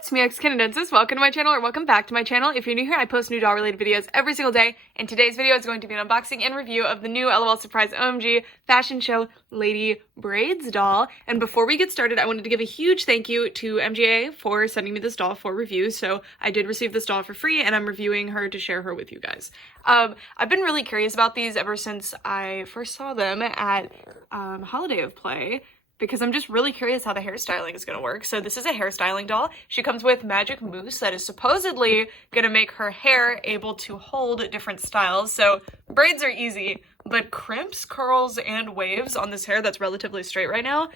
it's me, Canadiensis. Welcome to my channel, or welcome back to my channel. If you're new here, I post new doll related videos every single day, and today's video is going to be an unboxing and review of the new LOL Surprise OMG fashion show Lady Braids doll. And before we get started, I wanted to give a huge thank you to MGA for sending me this doll for review. So I did receive this doll for free, and I'm reviewing her to share her with you guys. I've been really curious about these ever since I first saw them at Holiday of Play, because I'm just really curious how the hairstyling is going to work. So this is a hairstyling doll. She comes with magic mousse that is supposedly going to make her hair able to hold different styles. So braids are easy, but crimps, curls, and waves on this hair that's relatively straight right now,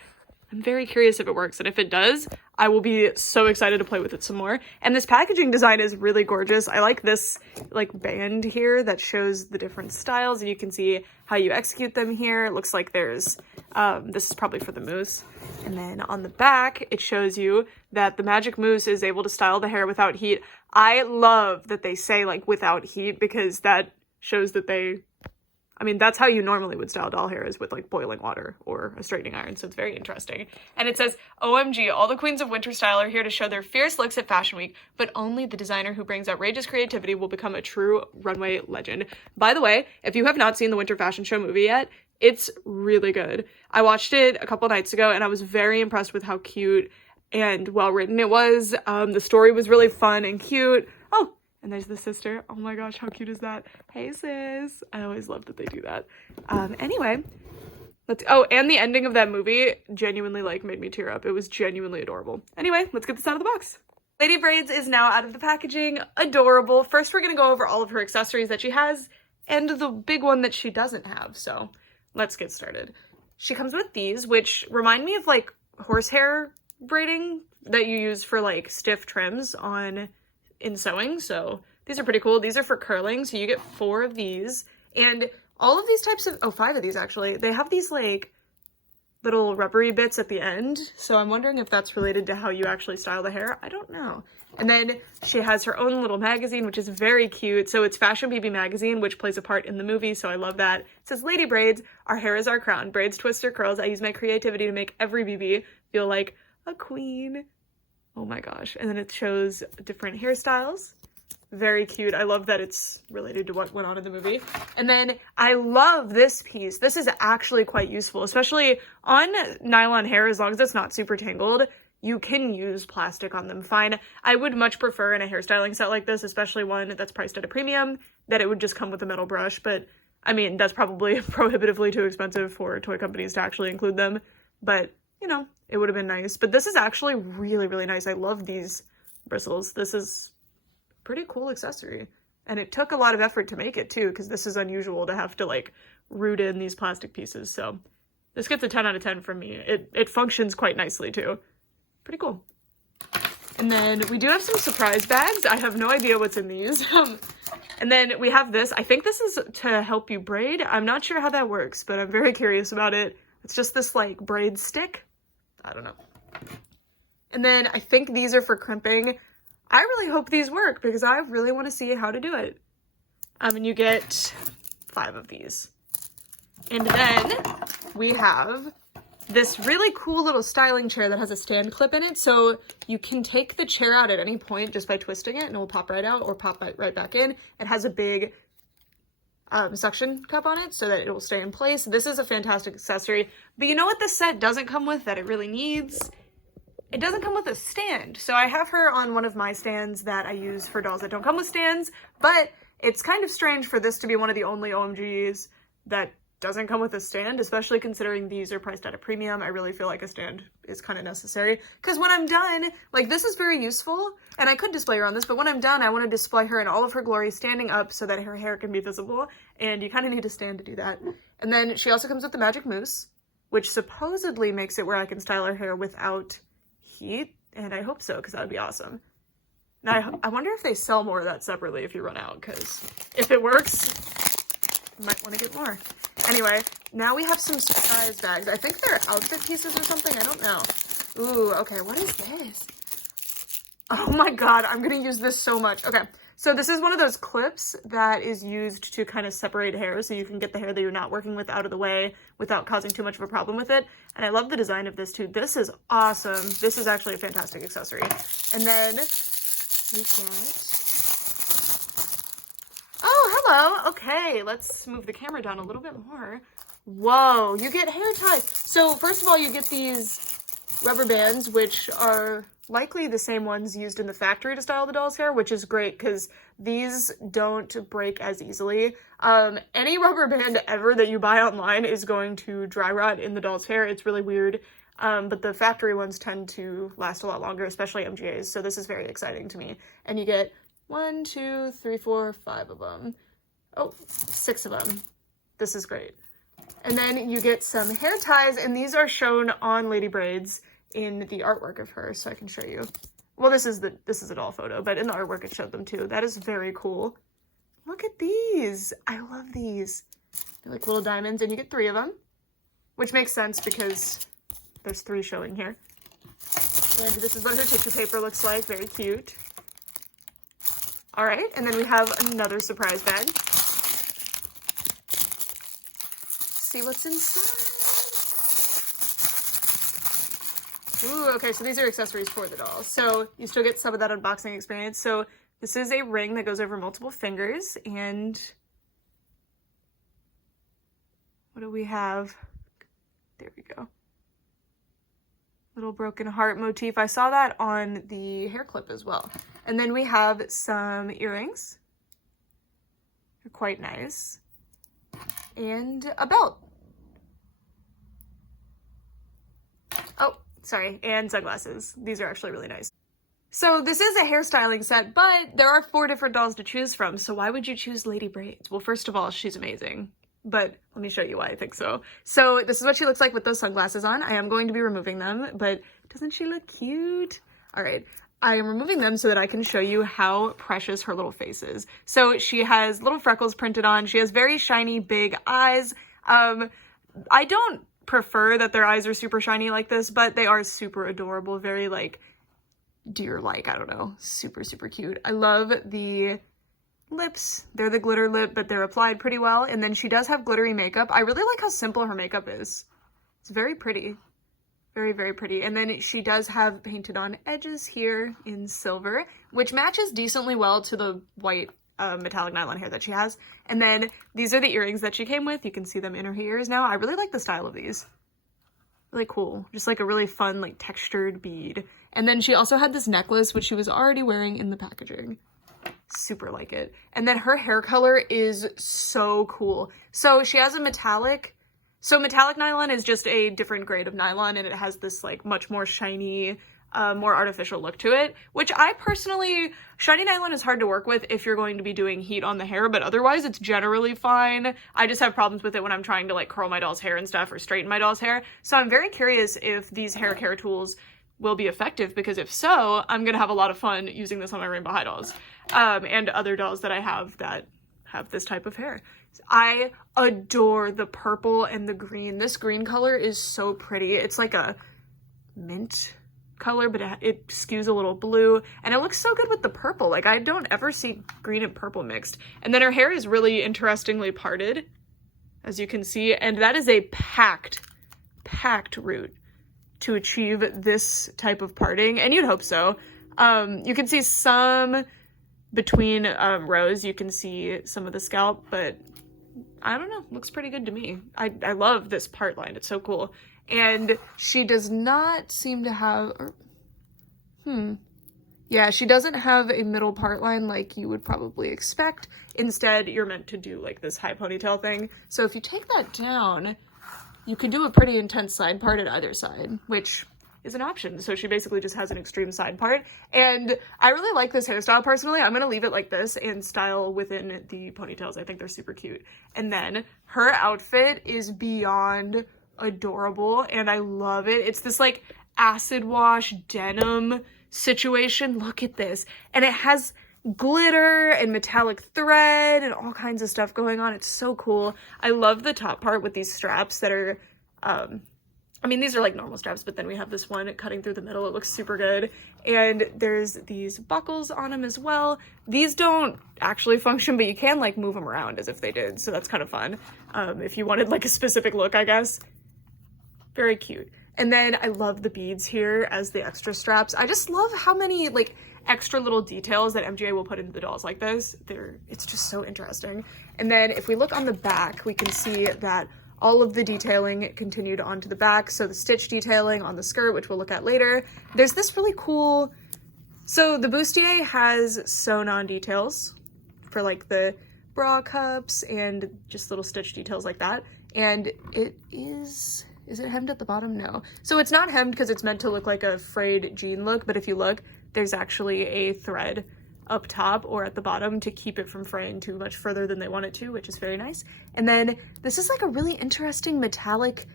I'm very curious if it works. And if it does, I will be so excited to play with it some more. And this packaging design is really gorgeous. I like this band here that shows the different styles, and you can see how you execute them here. It looks like there's, this is probably for the mousse. And then on the back, it shows you that the magic mousse is able to style the hair without heat. I love that they say without heat, because that shows that that's how you normally would style doll hair, is with boiling water or a straightening iron, so it's very interesting. And it says, OMG, all the queens of winter style are here to show their fierce looks at Fashion Week, but only the designer who brings outrageous creativity will become a true runway legend. By the way, if you have not seen the Winter Fashion Show movie yet, it's really good. I watched it a couple nights ago, and I was very impressed with how cute and well written it was. The story was really fun and cute. Oh, and there's the sister. Oh my gosh, how cute is that? Hey sis. I always love that they do that. Anyway, and the ending of that movie genuinely made me tear up. It was genuinely adorable. Anyway, let's get this out of the box. Lady Braids is now out of the packaging. Adorable. First, we're gonna go over all of her accessories that she has and the big one that she doesn't have. So let's get started. She comes with these, which remind me of horsehair braiding that you use for stiff trims in sewing. So these are pretty cool. These are for curling, so you get 4 of these, and all of these types of 5 of these actually, they have these little rubbery bits at the end, so I'm wondering if that's related to how you actually style the hair. I don't know. And then she has her own little magazine, which is very cute. So it's Fashion BB magazine, which plays a part in the movie, so I love that. It says, Lady Braids, our hair is our crown. Braids, twists, or curls, I use my creativity to make every BB feel like a queen. Oh my gosh. And then it shows different hairstyles. Very cute. I love that it's related to what went on in the movie. And then I love this piece. This is actually quite useful, especially on nylon hair. As long as it's not super tangled, you can use plastic on them fine. I would much prefer in a hairstyling set like this, especially one that's priced at a premium, that it would just come with a metal brush. But that's probably prohibitively too expensive for toy companies to actually include them. But it would have been nice. But this is actually really, really nice. I love these bristles. This is a pretty cool accessory. And it took a lot of effort to make it too, because this is unusual to have to root in these plastic pieces. So this gets a 10 out of 10 from me. It functions quite nicely too. Pretty cool. And then we do have some surprise bags. I have no idea what's in these. And then we have this. I think this is to help you braid. I'm not sure how that works, but I'm very curious about it. It's just this braid stick. I don't know. And then I think these are for crimping. I really hope these work, because I really want to see how to do it. And you get 5 of these. And then we have this really cool little styling chair that has a stand clip in it. So you can take the chair out at any point just by twisting it, and it will pop right out or pop right back in. It has a big suction cup on it so that it will stay in place. This is a fantastic accessory. But you know what this set doesn't come with that it really needs? It doesn't come with a stand. So I have her on one of my stands that I use for dolls that don't come with stands, but it's kind of strange for this to be one of the only OMGs that doesn't come with a stand, especially considering these are priced at a premium. I really feel like a stand is kind of necessary, because when I'm done, this is very useful, and I could display her on this, but when I'm done, I want to display her in all of her glory standing up so that her hair can be visible, and you kind of need a stand to do that. And then she also comes with the magic mousse, which supposedly makes it where I can style her hair without heat, and I hope so, because that would be awesome. Now, I wonder if they sell more of that separately if you run out, because if it works, you might want to get more. Anyway, now we have some surprise bags. I think they're outfit pieces or something. I don't know. Ooh, okay, what is this? Oh my god, I'm gonna use this so much. Okay, So this is one of those clips that is used to kind of separate hair, so you can get the hair that you're not working with out of the way without causing too much of a problem with it. And I love the design of this too. This is awesome. This is actually a fantastic accessory. And then we get... Oh, hello. Okay, let's move the camera down a little bit more. Whoa, you get hair ties. So first of all, you get these rubber bands, which are likely the same ones used in the factory to style the doll's hair, which is great because these don't break as easily. Any rubber band ever that you buy online is going to dry rot in the doll's hair. It's really weird. But the factory ones tend to last a lot longer, especially MGAs. So this is very exciting to me. And you get 1, 2, 3, 4, 5 of them. Oh, 6 of them. This is great. And then you get some hair ties, and these are shown on Lady Braids in the artwork of her, so I can show you. Well, this is a doll photo, but in the artwork it showed them too. That is very cool. Look at these. I love these. They're like little diamonds, and you get 3 of them, which makes sense because there's 3 showing here. And this is what her tissue paper looks like. Very cute. All right, and then we have another surprise bag. See what's inside. Ooh, okay, so these are accessories for the doll. So you still get some of that unboxing experience. So this is a ring that goes over multiple fingers, and what do we have? There we go. Little broken heart motif. I saw that on the hair clip as well. And then we have some earrings. They're quite nice. And a belt. Oh, sorry, and sunglasses. These are actually really nice. So this is a hairstyling set, but there are 4 different dolls to choose from, so why would you choose Lady Braids? Well, first of all, she's amazing, but let me show you why I think so. So this is what she looks like with those sunglasses on. I am going to be removing them, but doesn't she look cute? All right. I am removing them so that I can show you how precious her little face is. So she has little freckles printed on. She has very shiny, big eyes. I don't prefer that their eyes are super shiny like this, but they are super adorable, very like deer-like, I don't know, super, super cute. I love the lips. They're the glitter lip, but they're applied pretty well. And then she does have glittery makeup. I really like how simple her makeup is. It's very pretty. Very, very pretty. And then she does have painted on edges here in silver, which matches decently well to the white metallic nylon hair that she has. And then these are the earrings that she came with. You can see them in her ears now. I really like the style of these. Really cool. Just like a really fun, like textured bead. And then she also had this necklace, which she was already wearing in the packaging. Super like it. And then her hair color is so cool. So she has a metallic. So metallic nylon is just a different grade of nylon, and it has this like much more shiny, more artificial look to it, which I personally, shiny nylon is hard to work with if you're going to be doing heat on the hair, but otherwise it's generally fine. I just have problems with it when I'm trying to like curl my doll's hair and stuff or straighten my doll's hair. So I'm very curious if these hair care tools will be effective, because if so, I'm gonna have a lot of fun using this on my rainbow high dolls, and other dolls that I have that have this type of hair. I adore the purple and the green. This green color is so pretty. It's like a mint color, but it skews a little blue, and it looks so good with the purple. Like, I don't ever see green and purple mixed. And then her hair is really interestingly parted, as you can see, and that is a packed root to achieve this type of parting, and you'd hope so. You can see some between rows, you can see some of the scalp, but I don't know, looks pretty good to me. I love this part line, it's so cool. And she does not seem to have, yeah, she doesn't have a middle part line like you would probably expect. Instead, you're meant to do like this high ponytail thing. So if you take that down, you could do a pretty intense side part at either side, which is an option. So she basically just has an extreme side part. And I really like this hairstyle personally. I'm gonna leave it like this and style within the ponytails. I think they're super cute. And then her outfit is beyond adorable, and I love it. It's this like acid wash denim situation. Look at this. And it has glitter and metallic thread and all kinds of stuff going on. It's so cool. I love the top part with these straps that are, I mean, these are like normal straps, but then we have this one cutting through the middle. It looks super good. And there's these buckles on them as well. These don't actually function, but you can like move them around as if they did, so that's kind of fun. If you wanted like a specific look, I guess. Very cute. And then I love the beads here as the extra straps. I just love how many like extra little details that MGA will put into the dolls like this. It's just so interesting. And then if we look on the back, we can see that all of the detailing continued onto the back. So the stitch detailing on the skirt, which we'll look at later. There's this really cool, so the bustier has sewn on details for like the bra cups and just little stitch details like that. And it is it hemmed at the bottom? No. So it's not hemmed because it's meant to look like a frayed jean look, but if you look, there's actually a thread up top or at the bottom to keep it from fraying too much further than they want it to, which is very nice. And then this is like a really interesting metallic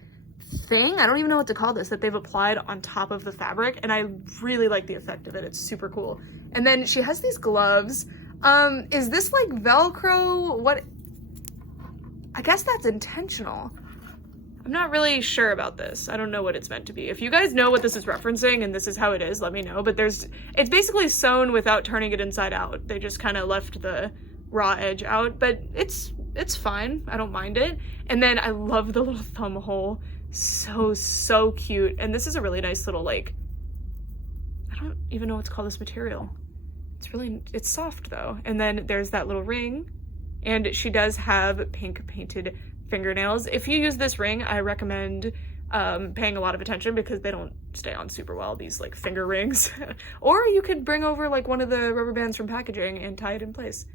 thing, I don't even know what to call this, that they've applied on top of the fabric, and I really like the effect of it. It's super cool. And then she has these gloves. Is this like Velcro? What? I guess that's intentional. I'm not really sure about this. I don't know what it's meant to be. If you guys know what this is referencing and this is how it is, let me know. But it's basically sewn without turning it inside out. They just kind of left the raw edge out, but it's fine. I don't mind it. And then I love the little thumb hole. So cute. And this is a really nice little, like, I don't even know what to call this material. It's soft though. And then there's that little ring, and she does have pink painted fingernails. If you use this ring, I recommend paying a lot of attention because they don't stay on super well, these like finger rings. Or you could bring over like one of the rubber bands from packaging and tie it in place.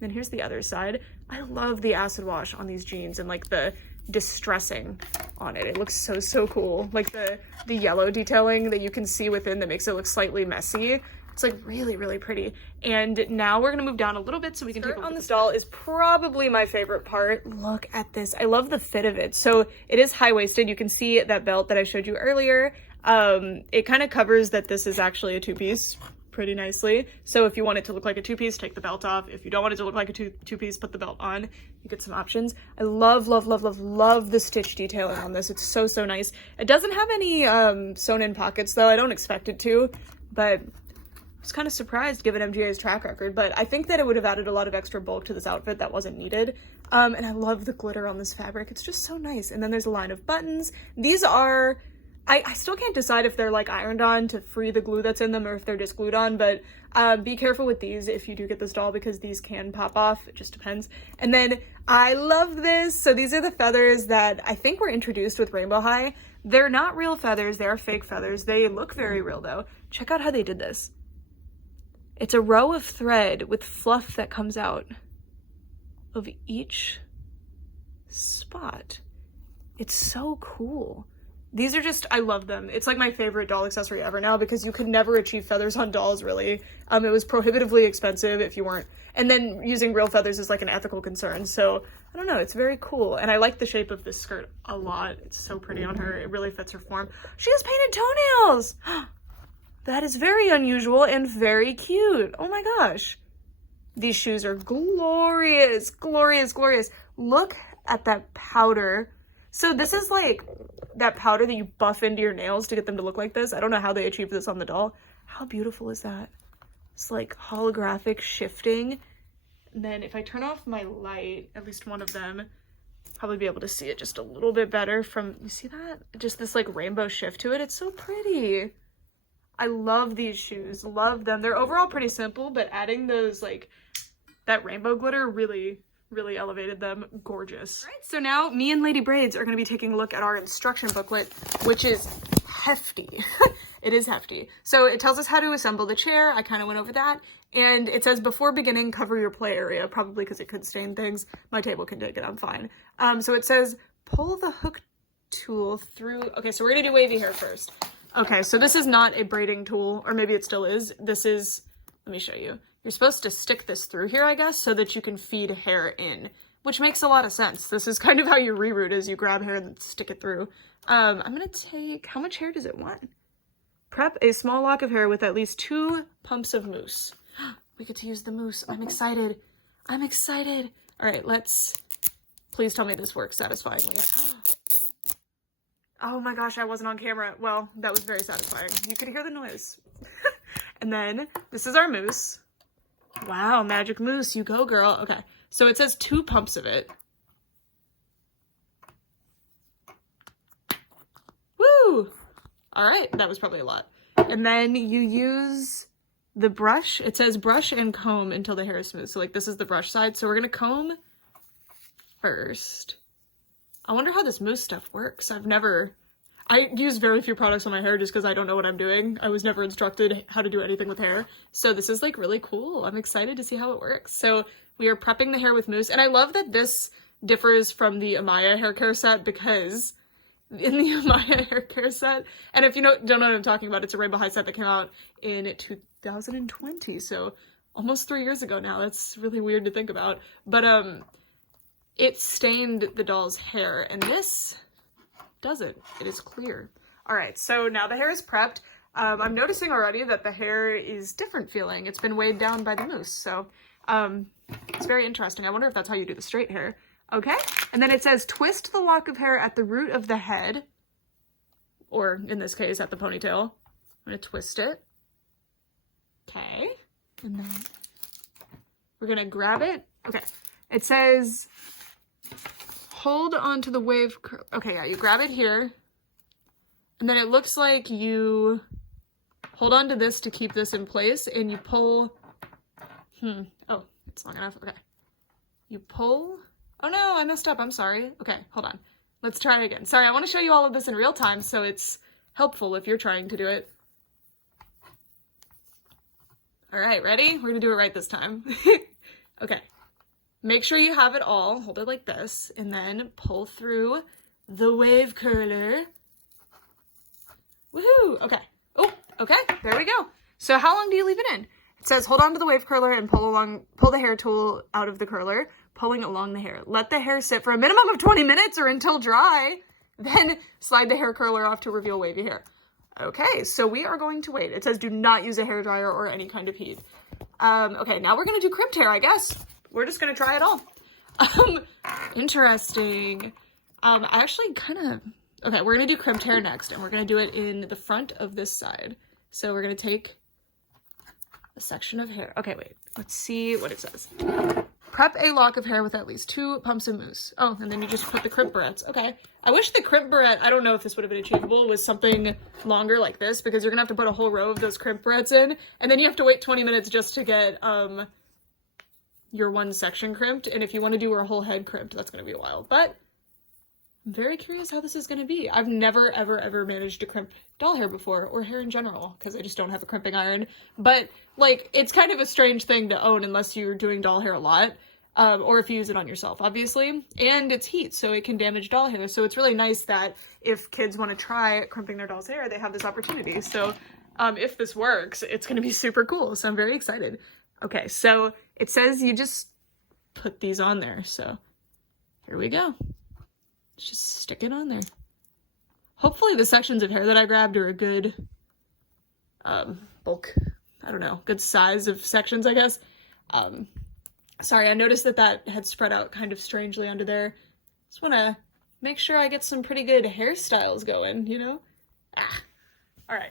Then here's the other side. I love the acid wash on these jeans and like the distressing on it. It looks so cool. Like the yellow detailing that you can see within that makes it look slightly messy. It's like really pretty. And now we're gonna move down a little bit so we can take a look. On this doll is probably my favorite part. Look at this. I love the fit of it. So it is high-waisted. You can see that belt that I showed you earlier. It kind of covers that this is actually a two-piece pretty nicely. So if you want it to look like a two-piece, take the belt off. If you don't want it to look like a two-piece, put the belt on. You get some options. I love the stitch detailing on this. It's so nice. It doesn't have any sewn in pockets though. I don't expect it to, but I was kind of surprised given MGA's track record, but I think that it would have added a lot of extra bulk to this outfit that wasn't needed. And I love the glitter on this fabric. It's just so nice. And then there's a line of buttons. These are, I still can't decide if they're like ironed on to free the glue that's in them or if they're just glued on, but be careful with these if you do get this doll because these can pop off. It just depends. And then I love this. So these are the feathers that I think were introduced with Rainbow High. They're not real feathers. They are fake feathers. They look very real though. Check out how they did this. It's a row of thread with fluff that comes out of each spot. It's so cool. These are just, I love them. It's like my favorite doll accessory ever now because you could never achieve feathers on dolls really. It was prohibitively expensive if you weren't, and then using real feathers is like an ethical concern. So I don't know, it's very cool. And I like the shape of this skirt a lot. It's so pretty on her. It really fits her form. She has painted toenails. That is very unusual and very cute. Oh my gosh. These shoes are glorious. Look at that powder. So this is like that powder that you buff into your nails to get them to look like this. I don't know how they achieved this on the doll. How beautiful is that? It's like holographic shifting. And then if I turn off my light, at least one of them, probably be able to see it just a little bit better from, you see that? Just this like rainbow shift to it. It's so pretty. I love these shoes, love them. They're overall pretty simple, but adding those like that rainbow glitter really elevated them. Gorgeous. All right, so now me and Lady Braids are going to be taking a look at our instruction booklet, which is hefty. It is hefty. So it tells us how to assemble the chair. I kind of went over that. And it says before beginning, cover your play area, probably because it could stain things. My table can take it, I'm fine. So it says pull the hook tool through. Okay, so we're going to do wavy hair first. Okay, so this is not a braiding tool, or maybe it still is. This is, let me show you. You're supposed to stick this through here, I guess, so that you can feed hair in, which makes a lot of sense. This is kind of how your reroute is. You grab hair and stick it through. I'm gonna take, how much hair does it want? Prep a small lock of hair with at least 2 pumps of mousse. We get to use the mousse. I'm excited. I'm excited. All right, please tell me this works satisfyingly. Oh my gosh, I wasn't on camera. Well, that was very satisfying. You could hear the noise. And then this is our mousse. Wow, magic mousse, you go, girl. Okay, so it says 2 pumps of it. Woo! All right, that was probably a lot. And then you use the brush. It says brush and comb until the hair is smooth. So like this is the brush side. So we're gonna comb first. I wonder how this mousse stuff works. I use very few products on my hair just because I don't know what I'm doing. I was never instructed how to do anything with hair. So this is like really cool. I'm excited to see how it works. So we are prepping the hair with mousse. And I love that this differs from the Amaya hair care set because in the Amaya hair care set, and if you don't know what I'm talking about, it's a Rainbow High set that came out in 2020. So almost 3 years ago now. That's really weird to think about. But it stained the doll's hair and this doesn't. It is clear. All right, so now the hair is prepped. I'm noticing already that the hair is different feeling. It's been weighed down by the mousse, so it's very interesting. I wonder if that's how you do the straight hair. Okay, and then it says twist the lock of hair at the root of the head, or in this case, at the ponytail. I'm gonna twist it. Okay, and then we're gonna grab it. Okay, it says hold onto the wave. Okay, yeah, you grab it here. And then it looks like you hold on to this to keep this in place and you pull. Oh, it's long enough. Okay. You pull. Oh no, I messed up. I'm sorry. Okay, hold on. Let's try it again. Sorry, I want to show you all of this in real time so it's helpful if you're trying to do it. All right, ready? We're gonna do it right this time. Okay. Make sure you have it all. Hold it like this, and then pull through the wave curler. Woohoo! Okay. Oh, okay. There we go. So how long do you leave it in? It says hold on to the wave curler and pull the hair tool out of the curler, pulling along the hair. Let the hair sit for a minimum of 20 minutes or until dry. Then slide the hair curler off to reveal wavy hair. Okay, so we are going to wait. It says do not use a hairdryer or any kind of heat. Okay, now we're gonna do crimped hair, I guess. We're just gonna try it all. Interesting. I actually okay, we're gonna do crimped hair next, and we're gonna do it in the front of this side. So we're gonna take a section of hair. Okay, wait, let's see what it says. Prep a lock of hair with at least 2 pumps of mousse. Oh, and then you just put the crimp barrettes. Okay. I wish the crimp barrette, I don't know if this would have been achievable, was something longer like this, because you're gonna have to put a whole row of those crimp barrettes in, and then you have to wait 20 minutes just to get, your one section crimped, and if you want to do your whole head crimped, that's going to be a while. But I'm very curious how this is going to be. I've never, ever managed to crimp doll hair before, or hair in general, because I just don't have a crimping iron. But, like, it's kind of a strange thing to own unless you're doing doll hair a lot, or if you use it on yourself, obviously. And it's heat, so it can damage doll hair. So it's really nice that if kids want to try crimping their doll's hair, they have this opportunity. So if this works, it's going to be super cool. So I'm very excited. Okay, so it says you just put these on there, so here we go. Just stick it on there. Hopefully the sections of hair that I grabbed are a good bulk, I don't know, good size of sections, I guess. Sorry, I noticed that had spread out kind of strangely under there. Just want to make sure I get some pretty good hairstyles going, you know? All right.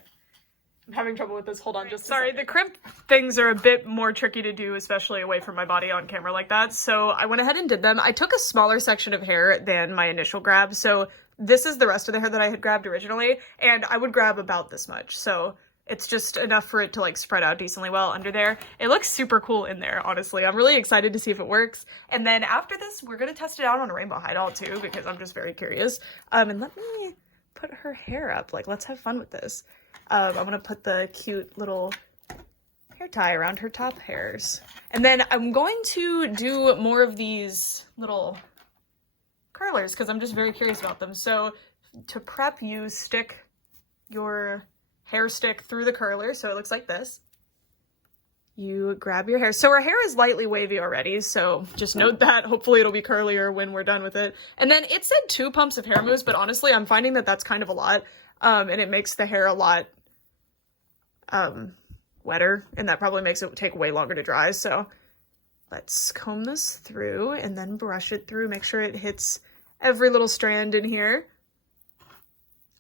I'm having trouble with this. Hold on just a second. Sorry, the crimp things are a bit more tricky to do, especially away from my body on camera like that. So I went ahead and did them. I took a smaller section of hair than my initial grab. So this is the rest of the hair that I had grabbed originally. And I would grab about this much. So it's just enough for it to like spread out decently well under there. It looks super cool in there, honestly. I'm really excited to see if it works. And then after this, we're going to test it out on a Rainbow High doll too, because I'm just very curious. And let me put her hair up. Like, let's have fun with this. I'm going to put the cute little hair tie around her top hairs. And then I'm going to do more of these little curlers because I'm just very curious about them. So to prep, you stick your hair stick through the curler, so it looks like this. You grab your hair. So her hair is lightly wavy already, so just note that. Hopefully it'll be curlier when we're done with it. And then it said 2 pumps of hair mousse, but honestly, I'm finding that that's kind of a lot. And it makes the hair a lot wetter, and that probably makes it take way longer to dry. So let's comb this through and then brush it through. Make sure it hits every little strand in here.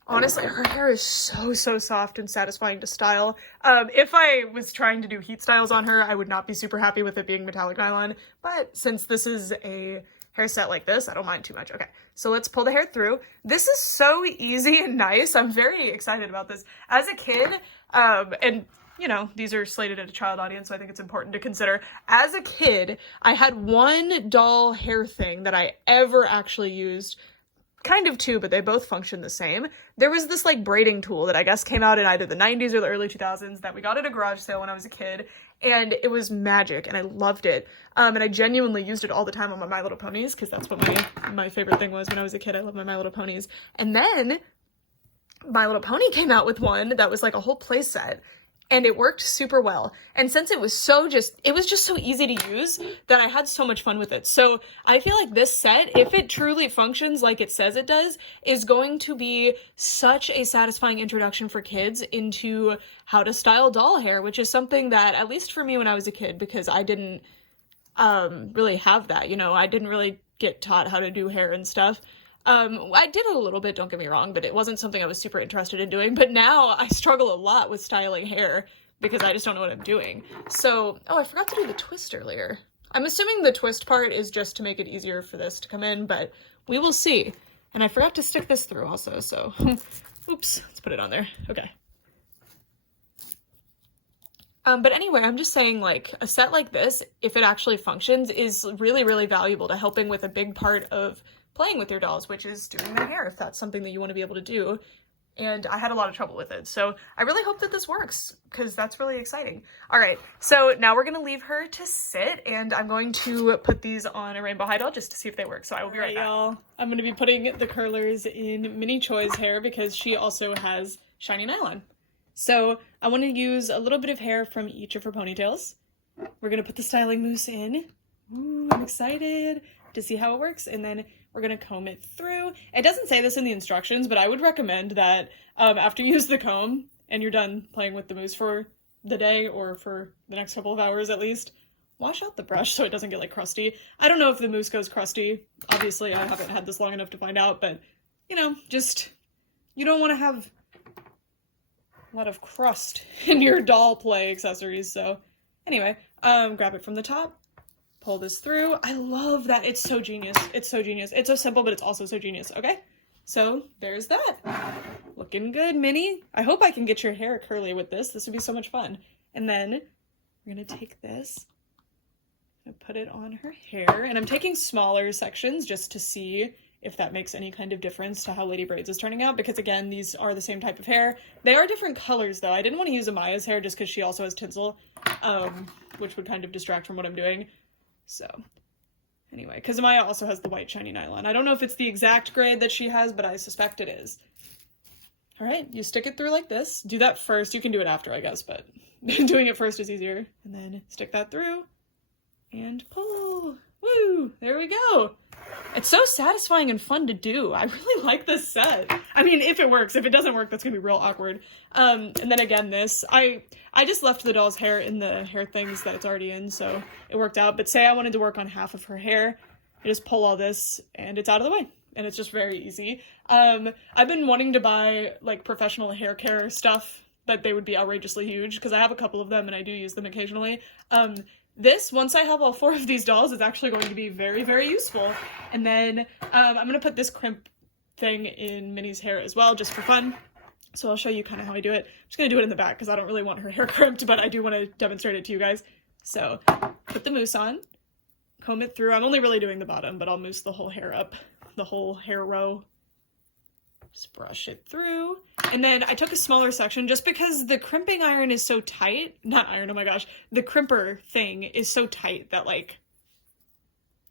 Honestly, her hair is so soft and satisfying to style. If I was trying to do heat styles on her, I would not be super happy with it being metallic nylon, but since this is a hair set like this, I don't mind too much. Okay, so let's pull the hair through. This is so easy and nice. I'm very excited about this. As a kid, and you know, these are slated at a child audience, so I think it's important to consider. As a kid, I had one doll hair thing that I ever actually used. Kind of two, but they both function the same. There was this like braiding tool that I guess came out in either the 90s or the early 2000s that we got at a garage sale when I was a kid, and it was magic and I loved it. And I genuinely used it all the time on my My Little Ponies because that's what my favorite thing was when I was a kid. I loved my My Little Ponies. And then My Little Pony came out with one that was like a whole play set, and it worked super well. And since it was just so easy to use that I had so much fun with it. So I feel like this set, if it truly functions like it says it does, is going to be such a satisfying introduction for kids into how to style doll hair, which is something that, at least for me when I was a kid, because I didn't really have that, you know, I didn't really get taught how to do hair and stuff. I did it a little bit, don't get me wrong, but it wasn't something I was super interested in doing. But now I struggle a lot with styling hair because I just don't know what I'm doing. So, oh, I forgot to do the twist earlier. I'm assuming the twist part is just to make it easier for this to come in, but we will see. And I forgot to stick this through also, so oops, let's put it on there. Okay. But anyway, I'm just saying, like, a set like this, if it actually functions, is really valuable to helping with a big part of playing with your dolls, which is doing their hair, if that's something that you want to be able to do. And I had a lot of trouble with it, so I really hope that this works, because that's really exciting. All right, so now we're going to leave her to sit, and I'm going to put these on a rainbow high doll just to see if they work, so I will be right back. Y'all, I'm going to be putting the curlers in Minnie Choi's hair because she also has shiny nylon. So I want to use a little bit of hair from each of her ponytails. We're going to put the styling mousse in. Ooh, I'm excited to see how it works, and then we're going to comb it through. It doesn't say this in the instructions, but I would recommend that after you use the comb and you're done playing with the mousse for the day or for the next couple of hours at least, wash out the brush so it doesn't get like crusty. I don't know if the mousse goes crusty. Obviously, I haven't had this long enough to find out, but you know, just, you don't want to have a lot of crust in your doll play accessories. So anyway, grab it from the top. Pull this through. I love that. It's so genius. It's so genius. It's so simple, but it's also so genius. Okay, so there's that. Looking good, Minnie. I hope I can get your hair curly with this. This would be so much fun. And then we're gonna take this and put it on her hair. And I'm taking smaller sections just to see if that makes any kind of difference to how Lady Braids is turning out, because again, these are the same type of hair. They are different colors though. I didn't want to use Amaya's hair just because she also has tinsel, which would kind of distract from what I'm doing. So anyway, because Amaya also has the white shiny nylon. I don't know if it's the exact grade that she has, but I suspect it is. All right, you stick it through like this. Do that first. You can do it after, I guess, but doing it first is easier. And then stick that through and pull. Woo! There we go. It's so satisfying and fun to do. I really like this set. I mean, if it works. If it doesn't work, that's gonna be real awkward. And then again, this, I just left the doll's hair in the hair things that it's already in, so it worked out. But say I wanted to work on half of her hair, I just pull all this and it's out of the way. And it's just very easy. I've been wanting to buy like professional hair care stuff, but they would be outrageously huge because I have a couple of them and I do use them occasionally. This, once I have all 4 of these dolls, is actually going to be very useful. And then I'm going to put this crimp thing in Minnie's hair as well, just for fun. So I'll show you kind of how I do it. I'm just going to do it in the back because I don't really want her hair crimped, but I do want to demonstrate it to you guys. So put the mousse on, comb it through. I'm only really doing the bottom, but I'll mousse the whole hair up, the whole hair row. Just brush it through. And then I took a smaller section just because the crimping iron is so tight. Not iron, oh my gosh. The crimper thing is so tight that like,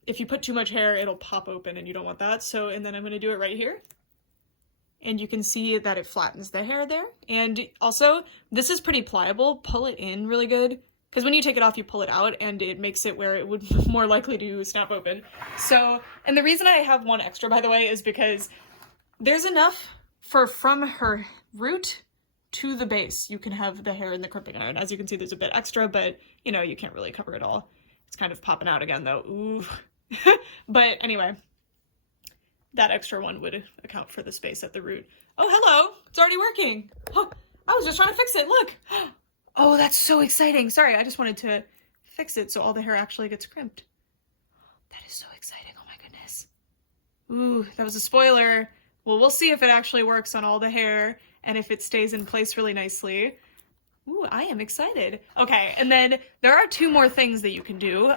if you put too much hair, it'll pop open and you don't want that. So, and then I'm going to do it right here. And you can see that it flattens the hair there. And also, this is pretty pliable. Pull it in really good. Because when you take it off, you pull it out and it makes it where it would more likely to snap open. So, and the reason I have one extra, by the way, is because there's enough for from her root to the base. You can have the hair in the crimping iron. As you can see, there's a bit extra, but you know, you can't really cover it all. It's kind of popping out again though. Ooh. But anyway, that extra one would account for the space at the root. Oh, hello. It's already working. Oh, I was just trying to fix it. Look. Oh, that's so exciting. Sorry, I just wanted to fix it so all the hair actually gets crimped. That is so exciting. Oh my goodness. Ooh, that was a spoiler. Well, we'll see if it actually works on all the hair and if it stays in place really nicely. Ooh, I am excited. Okay, and then there are 2 more things that you can do.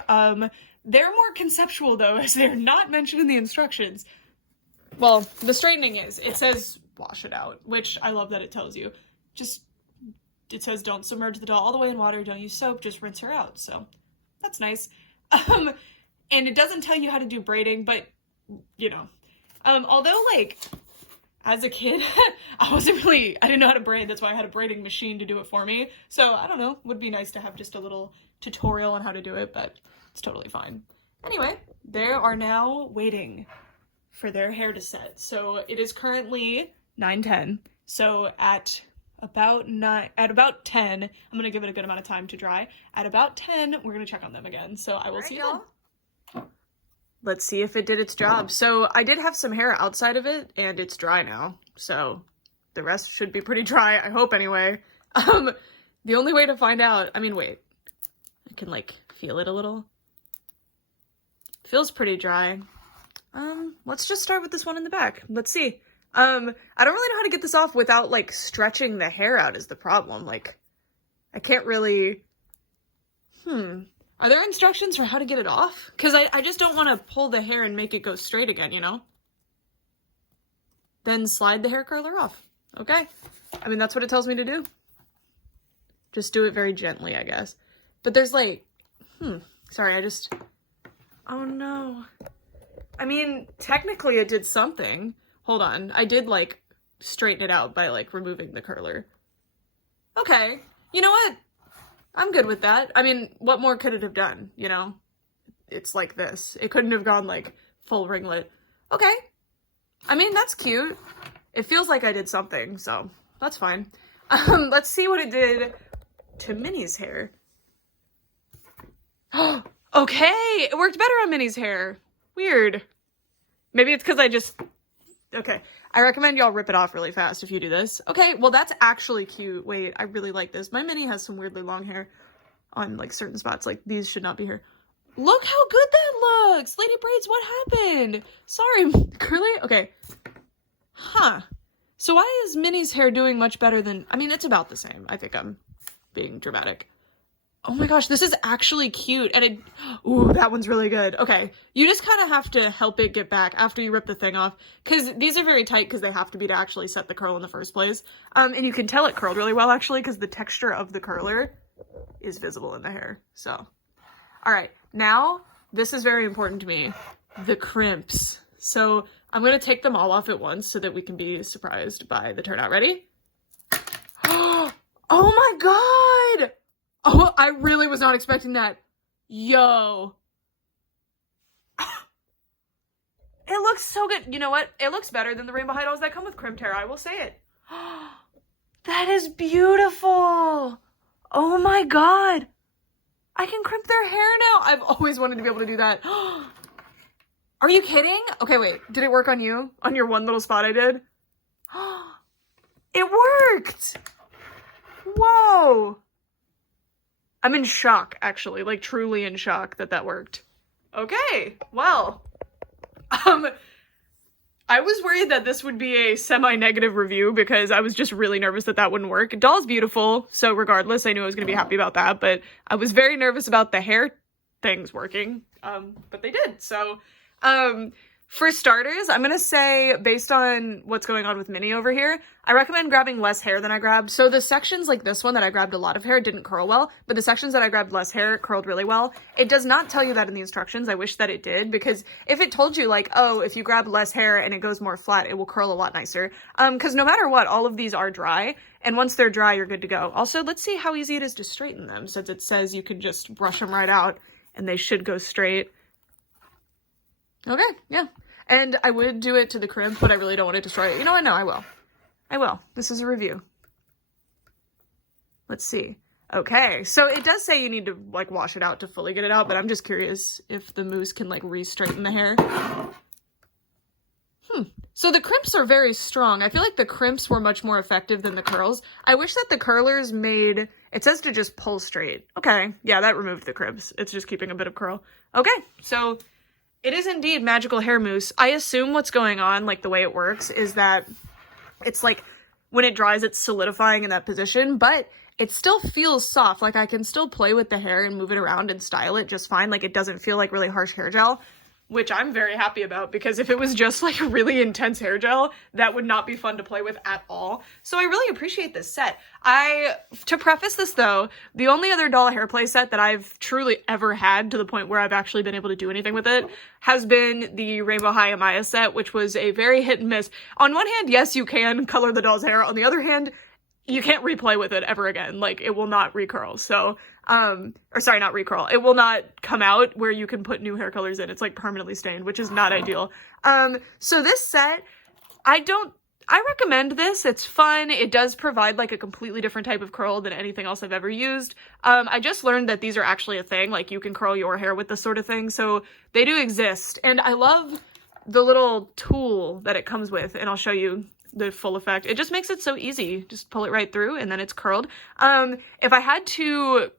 They're more conceptual though, as they're not mentioned in the instructions. Well, the straightening is. It says wash it out, which I love that it tells you. It says don't submerge the doll all the way in water, don't use soap, just rinse her out. So that's nice. And it doesn't tell you how to do braiding, but you know. Although like as a kid, I didn't know how to braid. That's why I had a braiding machine to do it for me. So I don't know, would be nice to have just a little tutorial on how to do it, but it's totally fine. Anyway, they are now waiting for their hair to set. So it is currently 9:10. So at about 10, I'm gonna give it a good amount of time to dry. At about 10, we're gonna check on them again. So I will see you then. Let's see if it did its job. So I did have some hair outside of it and it's dry now. So the rest should be pretty dry, I hope anyway. The only way to find out, I mean, wait, I can like feel it a little. Feels pretty dry. Let's just start with this one in the back. Let's see. I don't really know how to get this off without like stretching the hair out is the problem. Like, I can't really, Are there instructions for how to get it off? Because I just don't want to pull the hair and make it go straight again, you know? Then slide the hair curler off. Okay. I mean, that's what it tells me to do. Just do it very gently, I guess. But there's like, sorry, oh no. I mean, technically it did something. Hold on. I did like straighten it out by like removing the curler. Okay. You know what? I'm good with that. I mean, what more could it have done, you know? It's like this. It couldn't have gone like full ringlet. Okay. I mean, that's cute. It feels like I did something, so that's fine. Let's see what it did to Minnie's hair. Okay, it worked better on Minnie's hair. Weird. Maybe it's because okay. I recommend y'all rip it off really fast if you do this. Okay, well that's actually cute. Wait, I really like this. My Minnie has some weirdly long hair on like certain spots. Like these should not be here. Look how good that looks! Lady Braids, what happened? Sorry, curly? Okay. Huh. So why is Minnie's hair doing much better than, I mean, it's about the same. I think I'm being dramatic. Oh my gosh, this is actually cute. And ooh, that one's really good. Okay, you just kind of have to help it get back after you rip the thing off. Because these are very tight because they have to be to actually set the curl in the first place. And you can tell it curled really well actually because the texture of the curler is visible in the hair. So, all right, now this is very important to me. The crimps. So I'm going to take them all off at once so that we can be surprised by the turnout. Ready? Oh my God! Oh, I really was not expecting that. Yo. It looks so good. You know what? It looks better than the rainbow high dolls that come with crimped hair. I will say it. That is beautiful. Oh my God. I can crimp their hair now. I've always wanted to be able to do that. Are you kidding? Okay, wait. Did it work on you? On your one little spot I did? It worked. Whoa. I'm in shock, actually, like truly in shock that worked. Okay, well, I was worried that this would be a semi-negative review because I was just really nervous that wouldn't work. Doll's beautiful, so regardless, I knew I was going to be happy about that, but I was very nervous about the hair things working, but they did, so, for starters, I'm gonna say, based on what's going on with Minnie over here, I recommend grabbing less hair than I grabbed. So the sections like this one that I grabbed a lot of hair didn't curl well, but the sections that I grabbed less hair curled really well. It does not tell you that in the instructions. I wish that it did, because if it told you like, oh, if you grab less hair and it goes more flat, it will curl a lot nicer. Because no matter what, all of these are dry, and once they're dry, you're good to go. Also, let's see how easy it is to straighten them, since it says you can just brush them right out, and they should go straight. Okay, yeah. And I would do it to the crimp, but I really don't want to destroy it. You know what? No, I will. I will. This is a review. Let's see. Okay, so it does say you need to, like, wash it out to fully get it out, but I'm just curious if the mousse can, like, re-straighten the hair. So the crimps are very strong. I feel like the crimps were much more effective than the curls. I wish that the curlers made, it says to just pull straight. Okay, yeah, that removed the crimps. It's just keeping a bit of curl. Okay, so it is indeed magical hair mousse. I assume what's going on, like the way it works, is that it's like when it dries, it's solidifying in that position, but it still feels soft. Like I can still play with the hair and move it around and style it just fine. Like it doesn't feel like really harsh hair gel, which I'm very happy about, because if it was just like really intense hair gel, that would not be fun to play with at all. So I really appreciate this set. To preface this though, the only other doll hair play set that I've truly ever had to the point where I've actually been able to do anything with it has been the Rainbow High Amaya set, which was a very hit and miss. On one hand, yes, you can color the doll's hair. On the other hand, you can't replay with it ever again. Like, it will not recurl. So, or sorry, not recurl. It will not come out where you can put new hair colors in. It's like permanently stained, which is not ideal. So this set, I recommend this. It's fun. It does provide like a completely different type of curl than anything else I've ever used. I just learned that these are actually a thing. Like, you can curl your hair with this sort of thing. So they do exist. And I love the little tool that it comes with, and I'll show you the full effect. It just makes it so easy. Just pull it right through and then it's curled. If I had to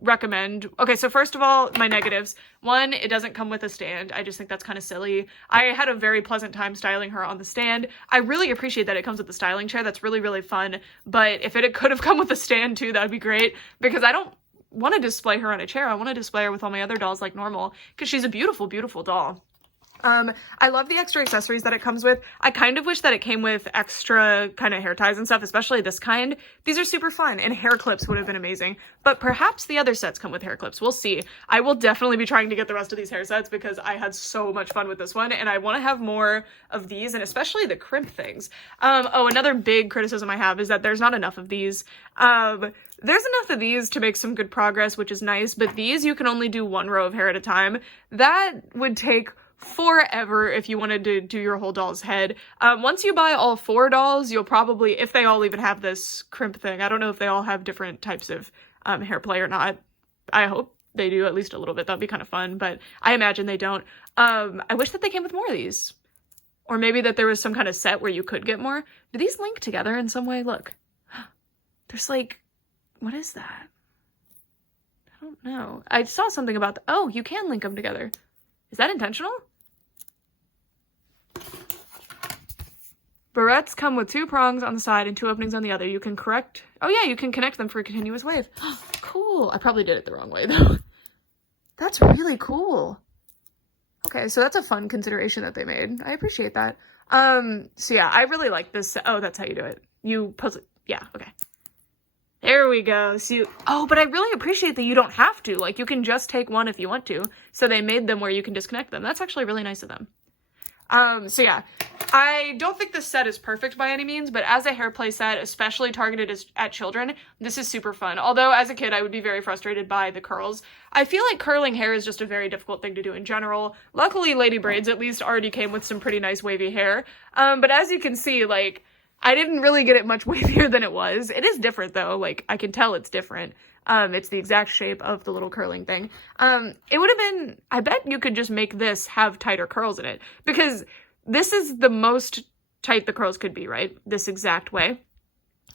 recommend, okay, so first of all, my negatives. One, it doesn't come with a stand. I just think that's kind of silly. I had a very pleasant time styling her on the stand. I really appreciate that it comes with the styling chair. That's really, really fun. But if it could have come with a stand too, that would be great, because I don't want to display her on a chair. I want to display her with all my other dolls like normal, because she's a beautiful, beautiful doll. I love the extra accessories that it comes with. I kind of wish that it came with extra kind of hair ties and stuff, especially this kind. These are super fun, and hair clips would have been amazing. But perhaps the other sets come with hair clips. We'll see. I will definitely be trying to get the rest of these hair sets, because I had so much fun with this one, and I want to have more of these, and especially the crimp things. Oh, another big criticism I have is that there's not enough of these. There's enough of these to make some good progress, which is nice, but these you can only do one row of hair at a time. That would take forever if you wanted to do your whole doll's head. Once you buy all 4 dolls, you'll probably, if they all even have this crimp thing, I don't know if they all have different types of hair play or not. I hope they do at least a little bit. That'd be kind of fun, but I imagine they don't. I wish that they came with more of these. Or maybe that there was some kind of set where you could get more. Do these link together in some way? Look. There's like, what is that? I don't know. I saw something about oh, you can link them together. Is that intentional? Barrettes come with 2 prongs on the side and 2 openings on the other. You can correct, oh yeah, you can connect them for a continuous wave. Cool. I probably did it the wrong way though. That's really cool. Okay, so that's a fun consideration that they made. I appreciate that. So yeah, I really like this. Oh, that's how you do it. You puzzle, yeah, okay. There we go. So oh, but I really appreciate that you don't have to. Like, you can just take one if you want to. So they made them where you can disconnect them. That's actually really nice of them. So yeah, I don't think this set is perfect by any means, but as a hair play set, especially targeted at children, this is super fun. Although as a kid, I would be very frustrated by the curls. I feel like curling hair is just a very difficult thing to do in general. Luckily, Lady Braids at least already came with some pretty nice wavy hair. But as you can see, like, I didn't really get it much wavier than it was. It is different though, like, I can tell it's different. It's the exact shape of the little curling thing. It would have been, I bet you could just make this have tighter curls in it, because this is the most tight the curls could be, right? This exact way.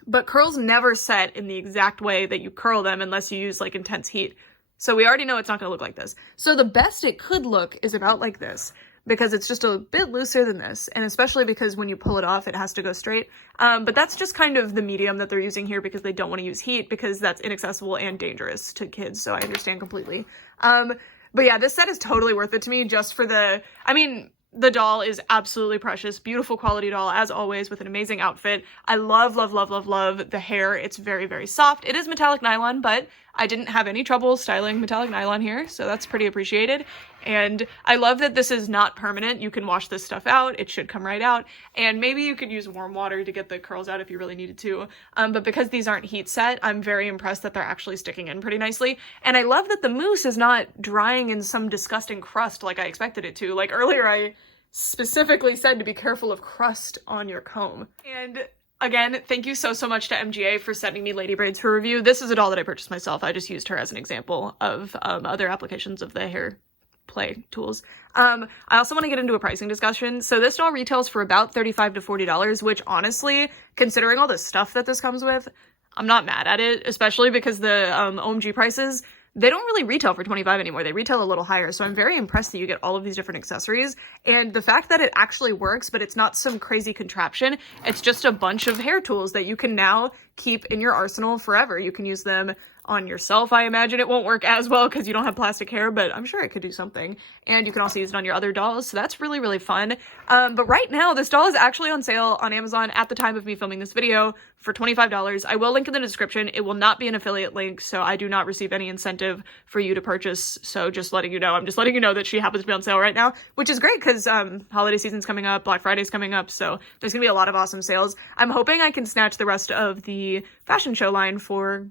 But curls never set in the exact way that you curl them unless you use like intense heat. So we already know it's not gonna look like this. So the best it could look is about like this, because it's just a bit looser than this, and especially because when you pull it off, it has to go straight. But that's just kind of the medium that they're using here, because they don't want to use heat, because that's inaccessible and dangerous to kids, so I understand completely. But yeah, this set is totally worth it to me, just for the, I mean, the doll is absolutely precious, beautiful quality doll, as always, with an amazing outfit. I love, love, love, love, love the hair. It's very, very soft. It is metallic nylon, but I didn't have any trouble styling metallic nylon here, so that's pretty appreciated. And I love that this is not permanent. You can wash this stuff out. It should come right out. And maybe you could use warm water to get the curls out if you really needed to. But because these aren't heat set, I'm very impressed that they're actually sticking in pretty nicely. And I love that the mousse is not drying in some disgusting crust like I expected it to. Like earlier, I specifically said to be careful of crust on your comb. And again, thank you so, so much to MGA for sending me Lady Braids for review. This is a doll that I purchased myself. I just used her as an example of other applications of the hair play tools. I also want to get into a pricing discussion. So this doll retails for about $35 to $40, which honestly, considering all the stuff that this comes with, I'm not mad at it, especially because the OMG prices, they don't really retail for $25 anymore. They retail a little higher. So I'm very impressed that you get all of these different accessories. And the fact that it actually works, but it's not some crazy contraption. It's just a bunch of hair tools that you can now keep in your arsenal forever. You can use them on yourself. I imagine it won't work as well because you don't have plastic hair, but I'm sure it could do something. And you can also use it on your other dolls. So that's really, really fun. But right now, this doll is actually on sale on Amazon at the time of me filming this video for $25. I will link in the description. It will not be an affiliate link, so I do not receive any incentive for you to purchase. So just letting you know, I'm just letting you know that she happens to be on sale right now, which is great because holiday season's coming up, Black Friday's coming up, so there's gonna be a lot of awesome sales. I'm hoping I can snatch the rest of the fashion show line for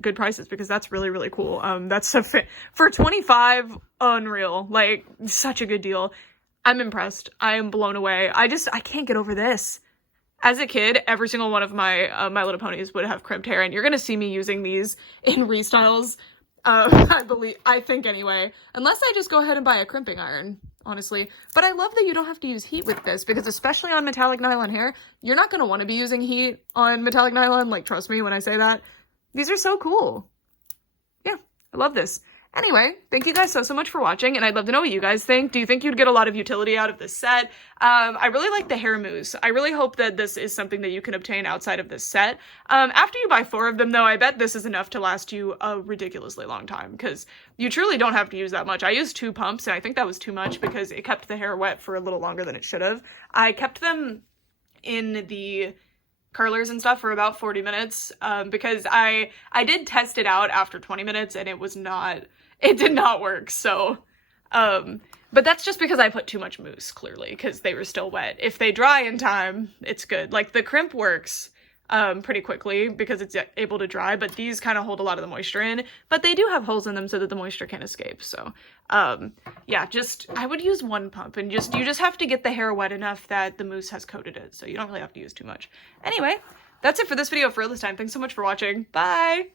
good prices because that's really, really cool. That's for $25, unreal, like such a good deal. I'm impressed. I am blown away. I can't get over this. As a kid, every single one of my My Little Ponies would have crimped hair, and you're gonna see me using these in restyles. I think anyway, unless I just go ahead and buy a crimping iron, honestly. But I love that you don't have to use heat with this because especially on metallic nylon hair, you're not gonna want to be using heat on metallic nylon. Like, trust me when I say that. These are so cool. Yeah, I love this. Anyway, thank you guys so much for watching, and I'd love to know what you guys think. Do you think you'd get a lot of utility out of this set? I really like the hair mousse. I really hope that this is something that you can obtain outside of this set. After you buy 4 of them, though, I bet this is enough to last you a ridiculously long time, because you truly don't have to use that much. I used 2 pumps, and I think that was too much because it kept the hair wet for a little longer than it should have. I kept them in the curlers and stuff for about 40 minutes because I did test it out after 20 minutes and it did not work. So but that's just because I put too much mousse, clearly, because they were still wet. If they dry in time, it's good. Like the crimp works pretty quickly because it's able to dry, but these kind of hold a lot of the moisture in, but they do have holes in them so that the moisture can escape. So yeah, I would use 1 pump, and you just have to get the hair wet enough that the mousse has coated it, so you don't really have to use too much. Anyway, that's it for this video for this time. Thanks so much for watching. Bye!